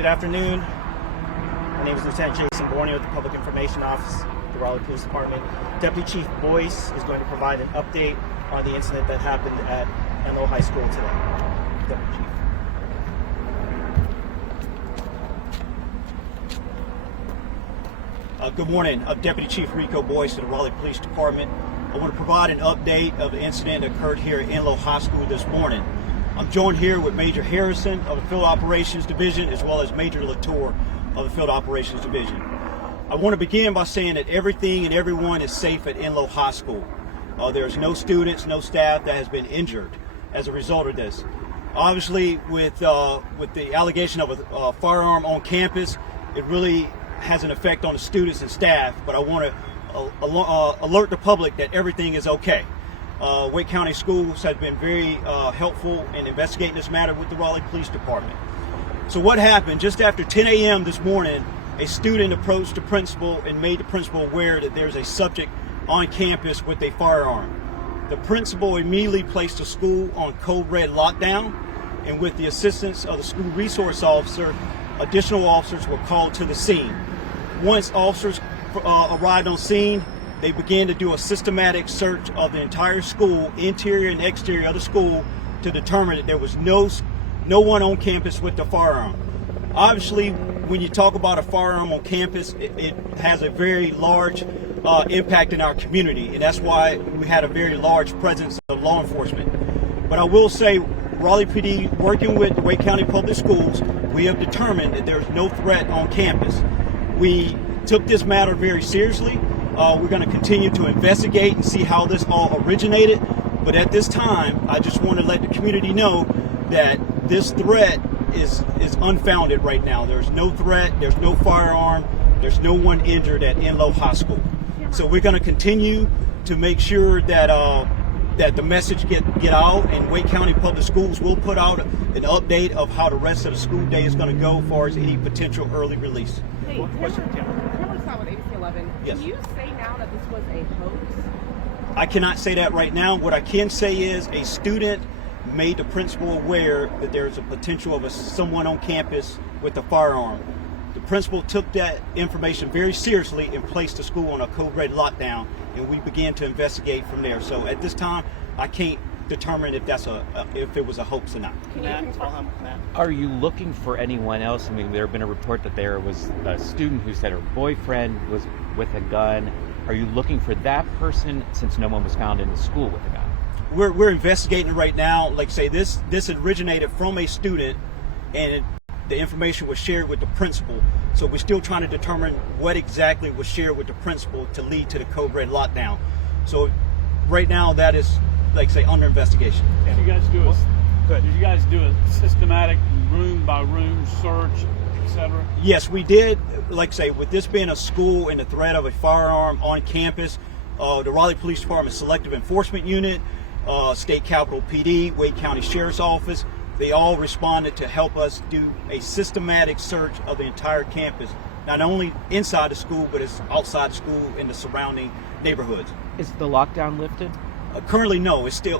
Good afternoon. My name is Lieutenant Jason Borney with the Public Information Office, the Raleigh Police Department. Deputy Chief Boyce is going to provide an update on the incident that happened at Enloe High School today. Deputy Chief. Good morning. I'm Deputy Chief Rico Boyce of the Raleigh Police Department. I want to provide an update of the incident that occurred here at Enloe High School this morning. I'm joined here with Major Harrison of the Field Operations Division as well as Major Latour of the Field Operations Division. I want to begin by saying that everything and everyone is safe at Enloe High School. There's no students, no staff that has been injured as a result of this. Obviously, with the allegation of a firearm on campus, it really has an effect on the students and staff, but I want to alert the public that everything is okay. Wake County Schools have been very helpful in investigating this matter with the Raleigh Police Department. So what happened, just after 10 a.m. this morning, a student approached the principal and made the principal aware that there's a subject on campus with a firearm. The principal immediately placed the school on code red lockdown, and with the assistance of the school resource officer, additional officers were called to the scene. Once officers arrived on scene, they began to do a systematic search of the entire school, interior and exterior of the school, to determine that there was no one on campus with the firearm. Obviously, when you talk about a firearm on campus, it has a very large impact in our community, and that's why we had a very large presence of law enforcement. But I will say, Raleigh PD, working with the Wake County Public Schools, we have determined that there's no threat on campus. We took this matter very seriously. We're going to continue to investigate and see how this all originated. But at this time, I just want to let the community know that this threat is unfounded right now. There's no threat, there's no firearm, there's no one injured at Enloe High School. So we're going to continue to make sure that that the message get out, and Wake County Public Schools will put out an update of how the rest of the school day is going to go as far as any potential early release. Hey, with ABC11, yes. Can you say now that this was a hoax? I cannot say that right now. What I can say is a student made the principal aware that there's a potential of someone on campus with a firearm. The principal took that information very seriously and placed the school on a code red lockdown, and we began to investigate from there. So at this time, I can't determine if if it was a hoax or not. Matt, are you looking for anyone else? I mean, there had been a report that there was a student who said her boyfriend was with a gun. Are you looking for that person since no one was found in the school with a gun? We're investigating it right now. Like I say, this originated from a student, and the information was shared with the principal. So we're still trying to determine what exactly was shared with the principal to lead to the code red lockdown. So right now that is, like I say, under investigation. Did you guys do a systematic room by room search, etc.? Yes, we did. Like I say, with this being a school and the threat of a firearm on campus, the Raleigh Police Department Selective Enforcement Unit, State Capitol PD, Wake County Sheriff's Office, they all responded to help us do a systematic search of the entire campus, not only inside the school, but it's outside the school in the surrounding neighborhoods. Is the lockdown lifted? Currently, no. It's still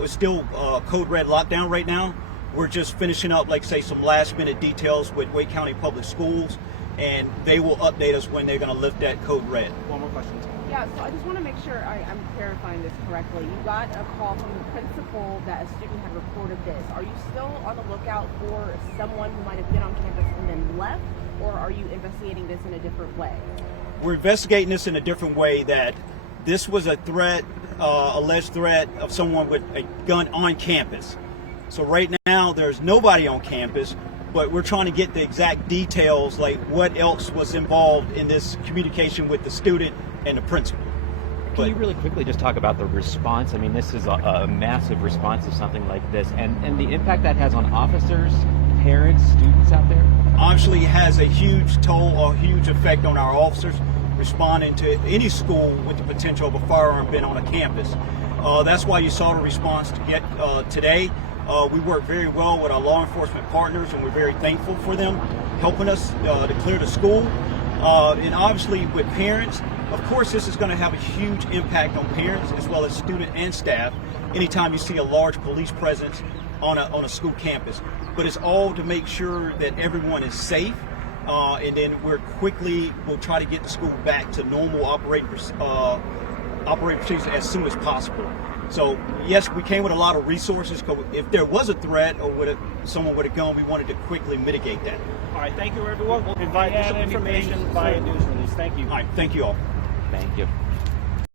code red lockdown right now. We're just finishing up, like say, some last minute details with Wake County Public Schools, and they will update us when they're going to lift that code red. One more question. Yeah, so I just want to make sure I'm clarifying this correctly. You got a call from the principal that a student had reported this. Are you still on the lookout for someone who might have been on campus and then left, or are you investigating this in a different way? We're investigating this in a different way, that this was a threat, alleged threat of someone with a gun on campus. So right now there's nobody on campus, but we're trying to get the exact details, like what else was involved in this communication with the student and the principal. Can you really quickly just talk about the response? I mean, this is a massive response to something like this, and the impact that has on officers, parents, students out there? Obviously, it has a huge toll, a huge effect on our officers responding to any school with the potential of a firearm being on a campus. That's why you saw the response to get today. We work very well with our law enforcement partners, and we're very thankful for them helping us to clear the school. And obviously with parents, of course this is going to have a huge impact on parents as well as student and staff anytime you see a large police presence on a school campus. But it's all to make sure that everyone is safe and then we'll try to get the school back to normal operating procedures as soon as possible. So yes, we came with a lot of resources. If there was a threat or someone with a gun, we wanted to quickly mitigate that. All right, thank you, everyone. We'll provide additional information via news release. Thank you. All right, thank you all. Thank you.